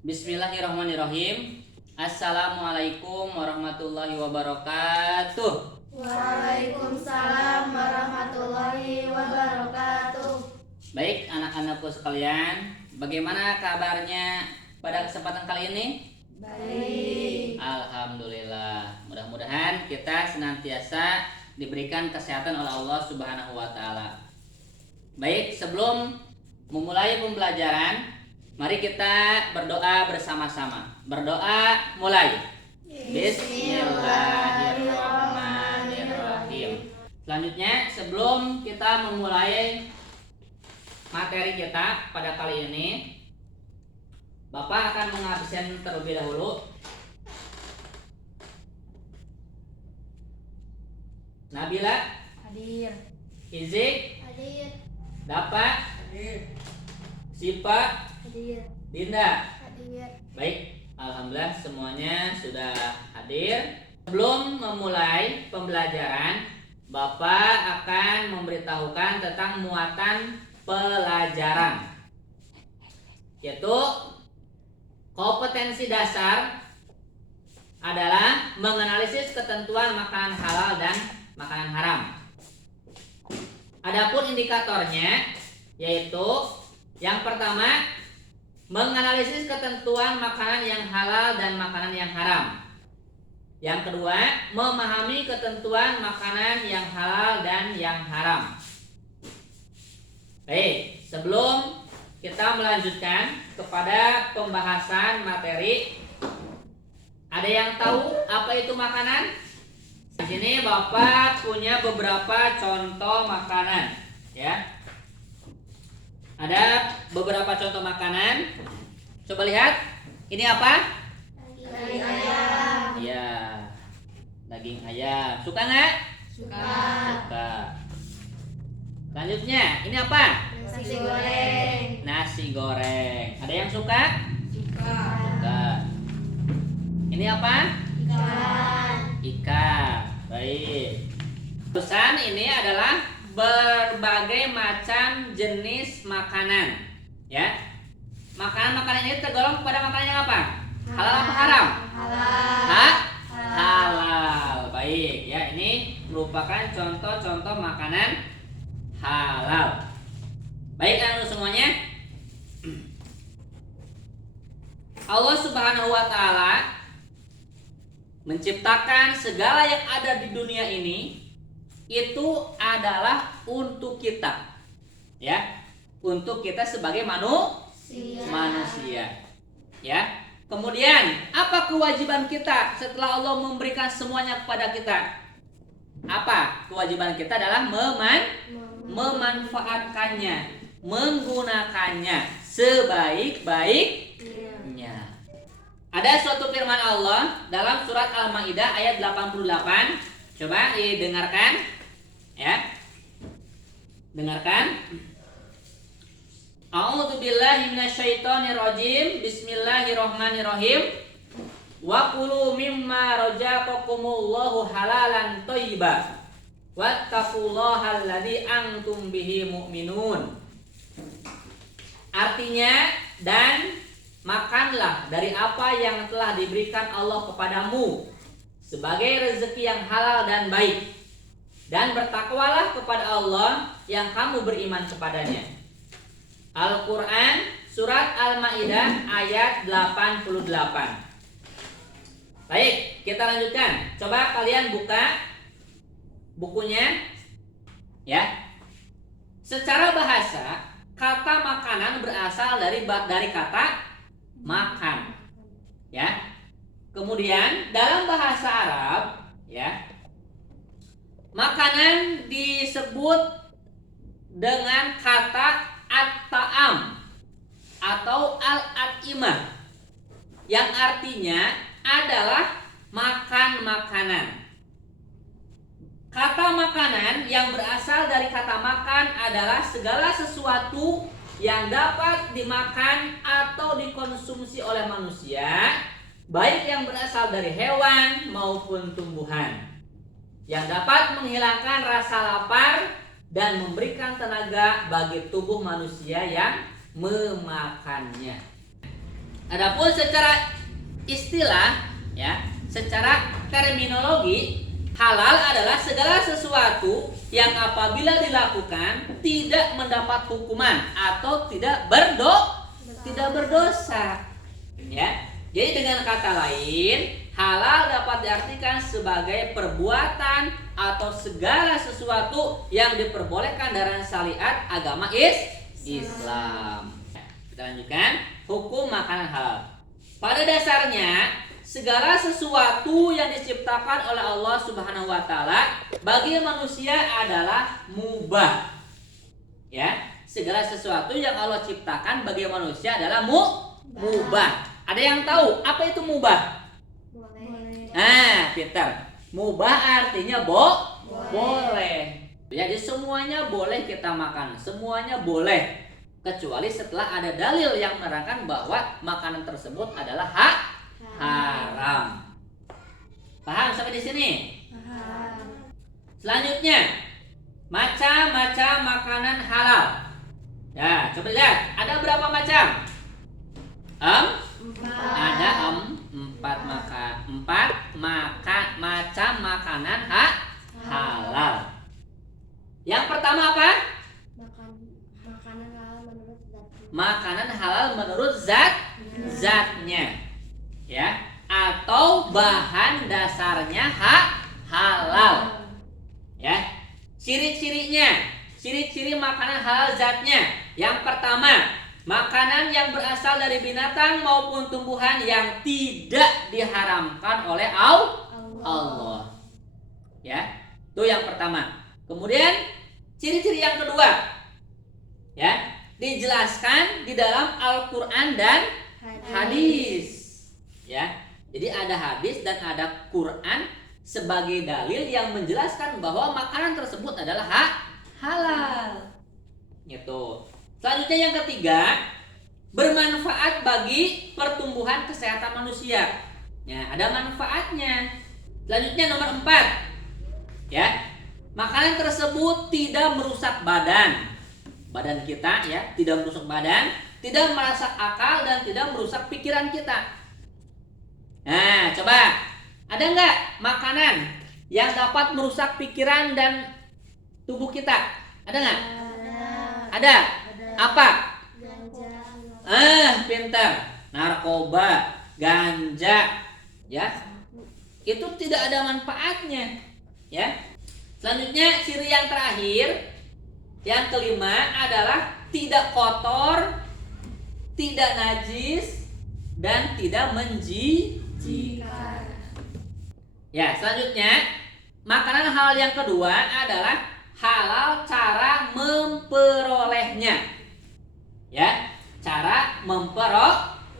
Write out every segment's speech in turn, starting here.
Bismillahirrahmanirrahim. Assalamualaikum warahmatullahi wabarakatuh. Waalaikumsalam warahmatullahi wabarakatuh. Baik anak-anakku sekalian, bagaimana kabarnya pada kesempatan kali ini? Baik. Alhamdulillah. Mudah-mudahan kita senantiasa diberikan kesehatan oleh Allah Subhanahu wa taala. Baik, sebelum memulai pembelajaran, mari kita berdoa bersama-sama. Berdoa mulai. Bismillahirrahmanirrahim. Selanjutnya, sebelum kita memulai materi kita pada kali ini, Bapak akan mengabsen terlebih dahulu. Nabila, Hadir. Izik, Hadir. Dapat, Sipa, Hadir. Dinda. Hadir. Baik, alhamdulillah semuanya sudah hadir. Sebelum memulai pembelajaran, Bapak akan memberitahukan tentang muatan pelajaran, yaitu kompetensi dasar adalah menganalisis ketentuan makanan halal dan makanan haram. Adapun indikatornya yaitu yang pertama, menganalisis ketentuan makanan yang halal dan makanan yang haram. Yang kedua, memahami ketentuan makanan yang halal dan yang haram. Baik, sebelum kita melanjutkan kepada pembahasan materi, ada yang tahu apa itu makanan? Di sini Bapak punya beberapa contoh makanan, ya. Ada beberapa contoh makanan. Coba lihat. Ini apa? Daging ayam. Iya. Daging ayam. Suka nggak? Suka. Suka. Selanjutnya, ini apa? Nasi goreng. Nasi goreng. Ada yang suka? Suka. Suka. Ini apa? Ikan. Ikan. Baik. Terusan ini adalah berbagai macam jenis makanan, ya. Makanan-makanan ini tergolong kepada makanan yang apa? Halal apa haram? Halal. Halal. Baik, ya, ini merupakan contoh-contoh makanan halal. Baik, anak semuanya. Allah Subhanahu wa taala menciptakan segala yang ada di dunia ini itu adalah untuk kita, ya, untuk kita sebagai manusia, ya. Kemudian apa kewajiban kita setelah Allah memberikan semuanya kepada kita? Apa kewajiban kita adalah memanfaatkannya, menggunakannya sebaik-baiknya. Ada suatu firman Allah dalam surat Al-Maidah ayat 88. Coba didengarkan, ya. Dengarkan. A'udzubillahi minasyaitonirrajim. Bismillahirrahmanirrahim. Wa kulu mimma razaqakumullahu halalan thayyiban. Wattaqullaha alladzi antum bihi mu'minun. Artinya, dan makanlah dari apa yang telah diberikan Allah kepadamu sebagai rezeki yang halal dan baik, dan bertakwalah kepada Allah yang kamu beriman kepadanya. Al-Quran surat Al-Maidah ayat 88. Baik, kita lanjutkan. Coba kalian buka bukunya, ya. Secara bahasa, kata makanan berasal dari kata makan, ya. Kemudian dalam bahasa Arab, ya, makanan disebut dengan kata at-ta'am atau al-at'imah, yang artinya adalah makan makanan. Kata makanan yang berasal dari kata makan adalah segala sesuatu yang dapat dimakan atau dikonsumsi oleh manusia, baik yang berasal dari hewan maupun tumbuhan, yang dapat menghilangkan rasa lapar dan memberikan tenaga bagi tubuh manusia yang memakannya. Adapun secara istilah ya, secara terminologi, halal adalah segala sesuatu yang apabila dilakukan tidak mendapat hukuman atau tidak berdosa. Ya. Jadi dengan kata lain, halal dapat diartikan sebagai perbuatan atau segala sesuatu yang diperbolehkan dalam syariat agama Islam. Kita lanjutkan, hukum makanan halal. Pada dasarnya, segala sesuatu yang diciptakan oleh Allah Subhanahu wa taala bagi manusia adalah mubah. Ya, segala sesuatu yang Allah ciptakan bagi manusia adalah mubah. Ada yang tahu apa itu mubah? Boleh. Nah, pintar. Mubah artinya boleh. Jadi semuanya boleh kita makan, semuanya boleh, kecuali setelah ada dalil yang menerangkan bahwa makanan tersebut adalah haram. Paham sampai di sini? Selanjutnya, macam-macam makanan halal. Ya, coba lihat, ada berapa macam? Ada empat macam makanan halal. Yang pertama apa? Makanan halal menurut zatnya. Makanan halal menurut zatnya, ya, atau bahan dasarnya halal, ya. Ciri-ciri makanan halal zatnya. Yang pertama, makanan yang berasal dari binatang maupun tumbuhan yang tidak diharamkan oleh Allah. Ya, itu yang pertama. Kemudian ciri-ciri yang kedua, ya, dijelaskan di dalam Al-Qur'an dan hadis. Ya, jadi ada hadis dan ada Quran sebagai dalil yang menjelaskan bahwa makanan tersebut adalah halal. Gitu. Selanjutnya yang ketiga, bermanfaat bagi pertumbuhan kesehatan manusia. Ya, ada manfaatnya. Selanjutnya nomor 4. Ya. Makanan tersebut tidak merusak badan kita, ya, tidak merusak badan, tidak merusak akal dan tidak merusak pikiran kita. Nah, coba, ada nggak makanan yang dapat merusak pikiran dan tubuh kita? Ada nggak? Ada. Apa? Pintar. Narkoba, ganja, ya, itu tidak ada manfaatnya, ya. Selanjutnya ciri yang terakhir, yang kelima adalah tidak kotor, tidak najis, dan tidak menjijikan. Ya, selanjutnya makanan halal yang kedua adalah halal cara memperolehnya. Ya, cara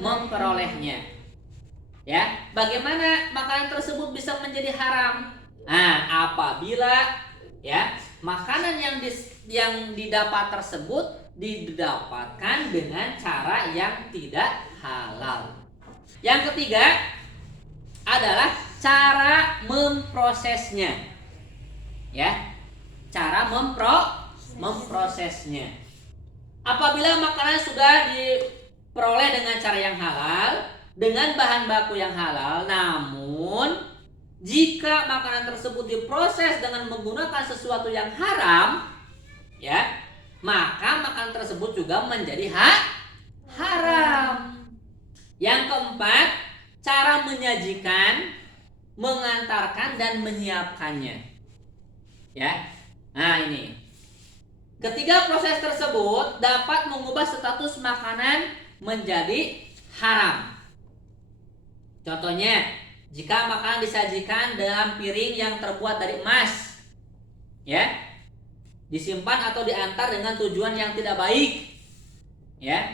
memperolehnya. Ya, bagaimana makanan tersebut bisa menjadi haram? Nah, apabila, ya, makanan yang didapat tersebut didapatkan dengan cara yang tidak halal. Yang ketiga adalah cara memprosesnya. Ya, cara memprosesnya. Apabila makanan sudah diperoleh dengan cara yang halal, dengan bahan baku yang halal, namun jika makanan tersebut diproses dengan menggunakan sesuatu yang haram, ya, maka makanan tersebut juga menjadi haram. Yang keempat, cara menyajikan, mengantarkan dan menyiapkannya. Ya. Nah, ini. Ketiga proses tersebut dapat mengubah status makanan menjadi haram. Contohnya, jika makanan disajikan dalam piring yang terbuat dari emas, ya, disimpan atau diantar dengan tujuan yang tidak baik, ya.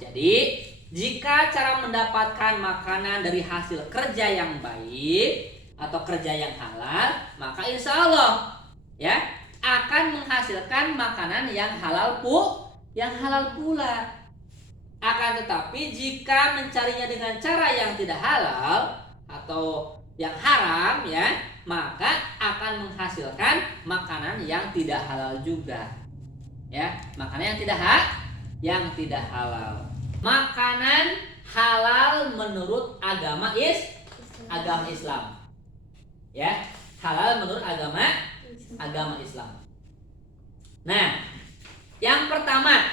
Jadi, jika cara mendapatkan makanan dari hasil kerja yang baik atau kerja yang halal, maka insya Allah, ya, akan menghasilkan makanan yang halal pula. Akan tetapi jika mencarinya dengan cara yang tidak halal atau yang haram, ya, maka akan menghasilkan makanan yang tidak halal juga. Ya, makanan yang tidak halal. Makanan halal menurut agama Islam. Ya, halal menurut agama Islam. Nah, yang pertama,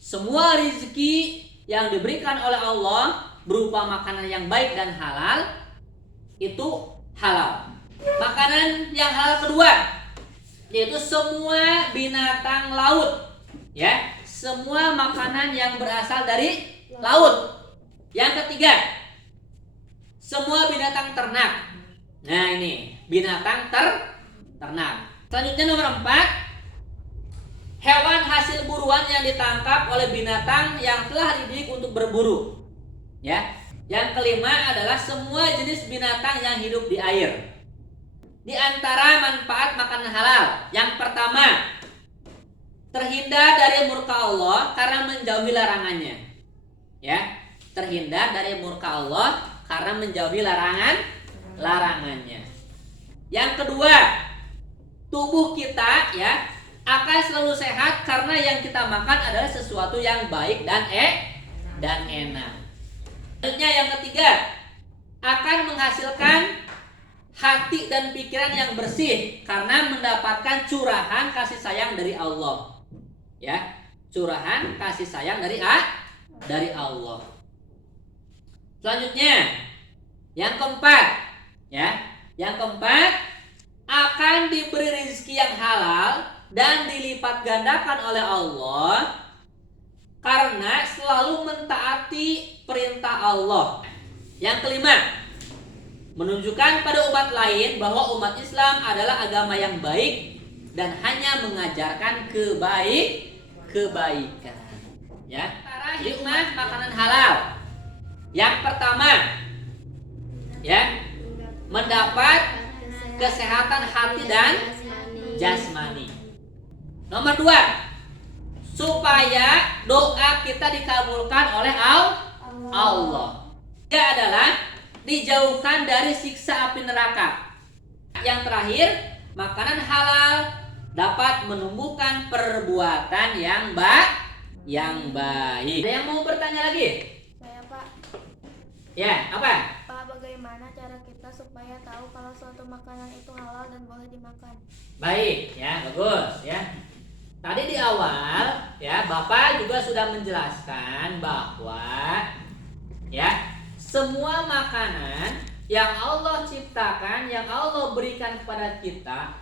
semua rezeki yang diberikan oleh Allah berupa makanan yang baik dan halal itu halal. Makanan yang halal kedua yaitu semua binatang laut, ya, semua makanan yang berasal dari laut. Yang ketiga, semua binatang ternak. Nah, ini binatang ternak. Selanjutnya nomor 4, hewan hasil buruan yang ditangkap oleh binatang yang telah dididik untuk berburu. Ya. Yang kelima adalah semua jenis binatang yang hidup di air. Di antara manfaat makanan halal, yang pertama, terhindar dari murka Allah karena menjauhi larangannya. Ya, terhindar dari murka Allah karena menjauhi larangannya. Yang kedua, tubuh kita akan selalu sehat karena yang kita makan adalah sesuatu yang baik dan enak. Selanjutnya yang ketiga, akan menghasilkan hati dan pikiran yang bersih karena mendapatkan curahan kasih sayang dari Allah. Ya, curahan kasih sayang dari Allah. Selanjutnya, yang keempat, akan diberi rezeki yang halal dan dilipat gandakan oleh Allah karena selalu mentaati perintah Allah. Yang kelima, menunjukkan pada umat lain bahwa umat Islam adalah agama yang baik dan hanya mengajarkan kebaikan. Ya, hikmah makanan halal. Yang pertama, mendapat kesehatan hati dan jasmani. Nomor 2, supaya doa kita dikabulkan oleh Allah. Tiga adalah dijauhkan dari siksa api neraka. Yang terakhir, makanan halal dapat menumbuhkan perbuatan yang baik. Ada yang mau bertanya lagi? Saya, Pak. Ya, apa? Pak, bagaimana cara kita supaya tahu kalau suatu makanan itu halal dan boleh dimakan? Baik, ya, bagus, ya. Tadi di awal, Bapak juga sudah menjelaskan bahwa semua makanan yang Allah ciptakan, yang Allah berikan kepada kita,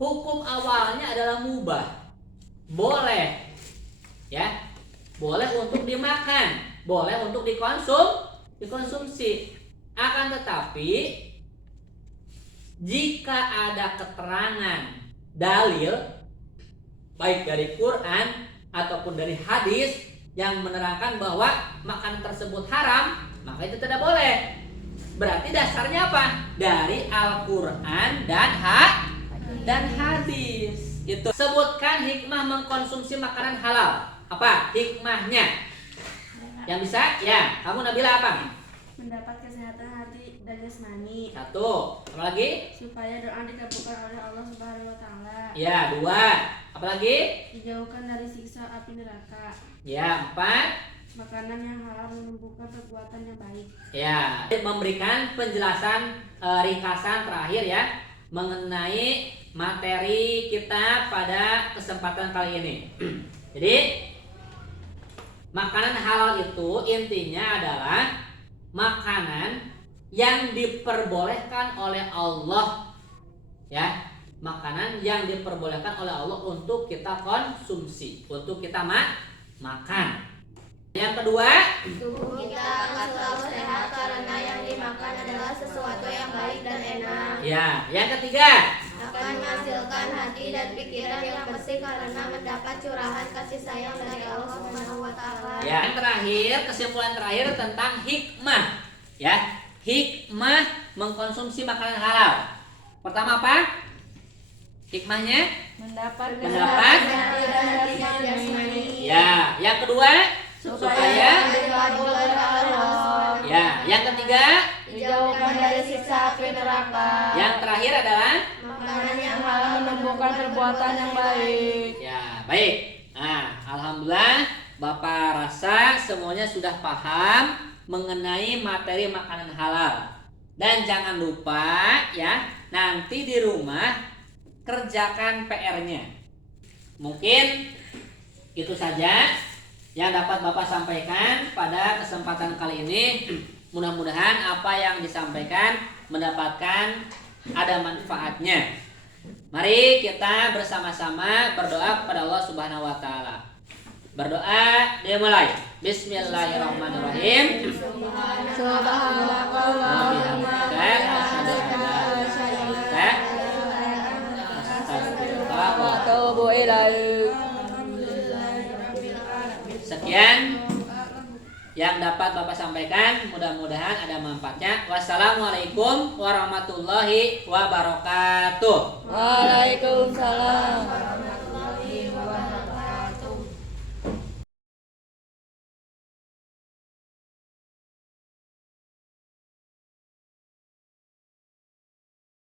hukum awalnya adalah mubah. Boleh. Boleh untuk dimakan, boleh untuk dikonsumsi. Akan tetapi jika ada keterangan dalil baik dari Quran ataupun dari hadis yang menerangkan bahwa makan tersebut haram, maka itu tidak boleh. Berarti dasarnya apa? Dari Al-Quran dan hadis. Itu. Sebutkan hikmah mengkonsumsi makanan halal. Apa hikmahnya? Yang bisa? Ya, kamu Nabila apa? Mendapat kesehatan hati dan jasmani. 1. Apa lagi? Supaya doa dikabulkan oleh Allah Subhanahu wa taala. Ya, 2. Apa lagi? Dijauhkan dari siksa api neraka. Ya, 4. Makanan yang halal menumbuhkan perbuatan yang baik. Ya, memberikan penjelasan ringkasan terakhir mengenai materi kita pada kesempatan kali ini. Jadi, makanan halal itu intinya adalah makanan yang diperbolehkan oleh Allah. Makanan yang diperbolehkan oleh Allah untuk kita konsumsi, untuk kita makan. Yang kedua, Tubuh kita akan selalu sehat karena yang dimakan adalah sesuatu yang baik dan enak. ya. Yang ketiga, Akan menghasilkan hati dan pikiran yang bersih karena mendapat curahan kasih sayang dari Allah Subhanahu wa taala. ya. Yang terakhir, kesimpulan terakhir tentang hikmah. Hikmah mengkonsumsi makanan halal. Pertama apa? Hikmahnya? Mendapat Mendapat hati dan jasmani. Ya. Yang kedua, supaya dikabulkan oleh Allah. ya. Yang ketiga, Dijauhkan dari siksa api neraka. yang terakhir adalah Makanan yang halal menumbuhkan perbuatan yang baik. ya. baik. Nah, alhamdulillah Bapak rasa semuanya sudah paham mengenai materi makanan halal. Dan jangan lupa ya, nanti di rumah kerjakan PR-nya. Mungkin itu saja yang dapat Bapak sampaikan pada kesempatan kali ini. Mudah-mudahan apa yang disampaikan mendapatkan ada manfaatnya. Mari kita bersama-sama berdoa kepada Allah Subhanahu wa taala. Berdoa dimulai. Bismillahirrahmanirrahim. Sekian yang dapat Bapak sampaikan, mudah-mudahan ada manfaatnya. Wassalamualaikum warahmatullahi wabarakatuh. Waalaikumsalam.